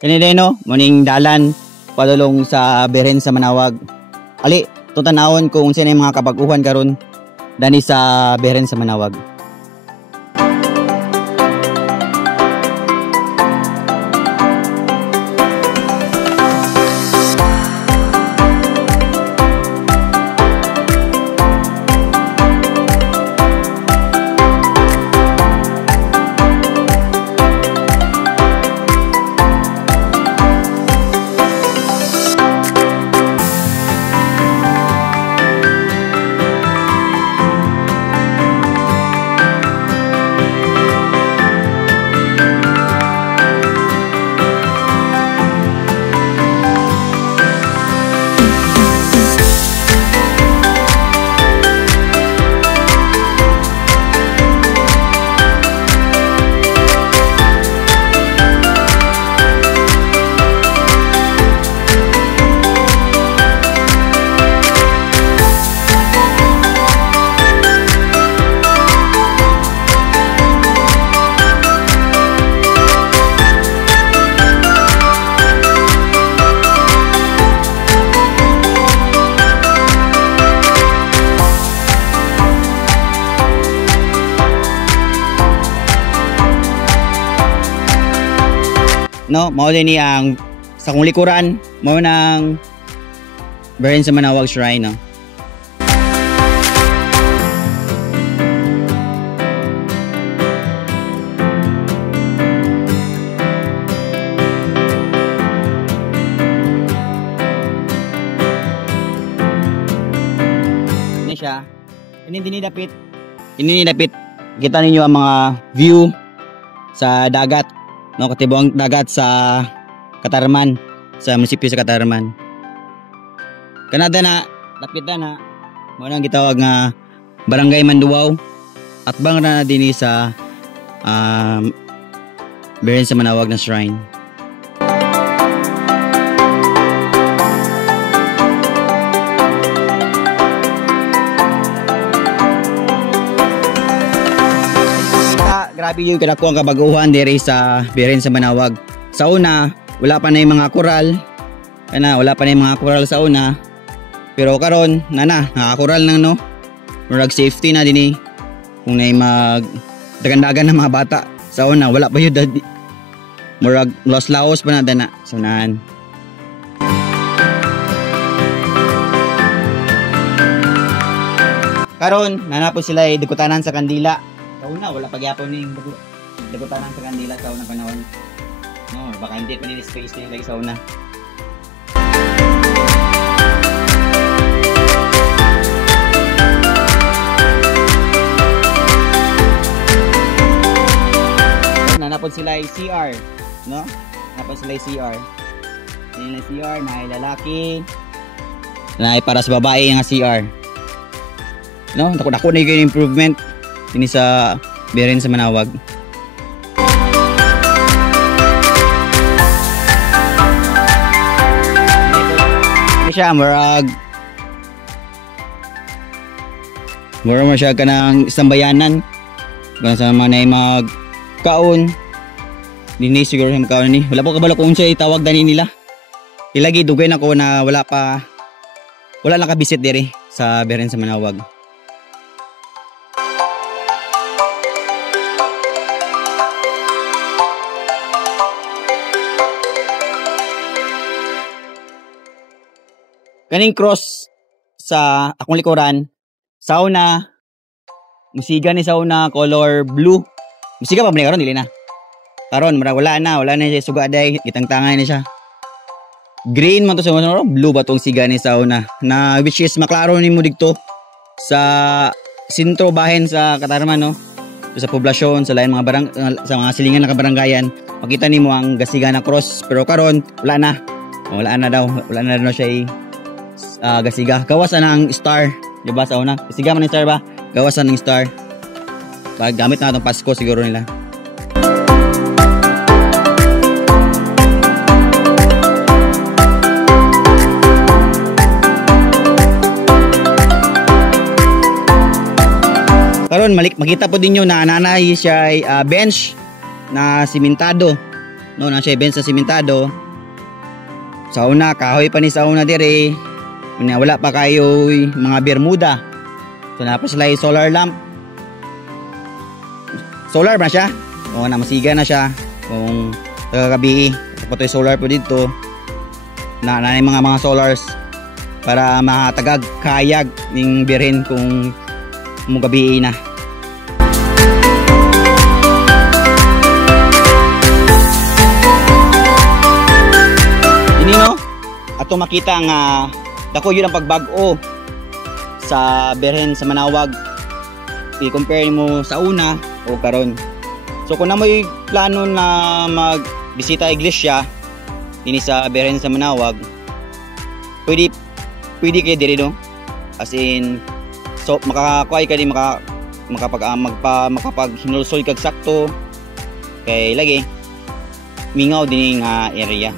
Kani din no, muning dalan padulong sa Birhen sa Manawag. Ali, tutanawon kung sino yung mga kabaguhan karon dani sa Birhen sa Manawag. No, mao din ni ang sa kong likuran, mao nang Birhen sa Manawag Shrine, no. Ini siya. Ini dinidapit. Kita ninyo ang mga view sa dagat. No, katibong dagat sa Katarman, sa munisipyo sa Katarman. Kanada na, lapit na mo nang gitawag nga Barangay Manduaw at bang na dinhi sa Birhen sa Manawag na shrine. Grabe yung kinakuha ang kabaguhan diri sa Birhen sa Manawag. Sa una, wala pa na yung mga koral. Wala pa na yung mga koral sa una. Pero karon, nakakoral na no. Murag safety na din eh. Kung na yung dagan-dagan na mga bata. Sa una, wala pa yun. Murag laos pa na dana. Sunahan. Karon, nanapos sila dukutanan sa kandila. Sa una, wala pagyapon ning dagutanan sa kandila sa unang panahon. No, baka hindi pa nila space na lagi sa una. Nanapod sila ay CR, no? Nanapod sila ay CR. Sila ay CR na ay lalaki. Na ay para sa babae nga CR. No, dako na yung improvement ini sa Birhen sa Manawag. Ini siya murag siya ka ng isang bayanan. Kung sa mga magkaon dini siguro yung magkaon ni. Wala po kabalo kung siya itawag dani nila. Ilagi dugay na ko na wala nakabisit diri sa Birhen sa Manawag. Kaning cross sa akong likuran, sauna, musiga ni sauna color blue. Musiga pa ba karon dili na. Karon mura wala na siya suga day, gitangtangan ni siya. Green man to sa blue ba tong siga ni sauna na which is maklaro nimo didto sa sentro bahin sa Katarman, no. Sa poblasyon, sa lain mga sa mga silingan na kabaranggayan, makita nimo ang gasiga na cross, pero karon wala na daw siya gasiga. Gawasan ng star, di ba sa una? Gasiga man ng star ba? Gawasan ng star. Gamit na itong Pasko siguro nila. Karon makita po din nyo na nanay siya ay bench na simentado, no na siya event sa simentado. Sa una kahoy pa ni sa una dire. Wala pa kayo mga bermuda. So napasla solar lamp. Solar ba siya? O na masiga na siya kung kagabi. Patoy solar po dito. Na mga solars para matagag kayag ning birin kung mugabi na. Ini no ato makita nga dako yun ang pagbag-o sa birin sa Manawag. I-compare mo sa una o karon. So kung na mo'y plano na magbisita iglesia ini sa birin sa Manawag, pwede kayo diri no. As in so makakakuha ka din makapag hinulsol kag sakto kay lagi mingaw din nga area.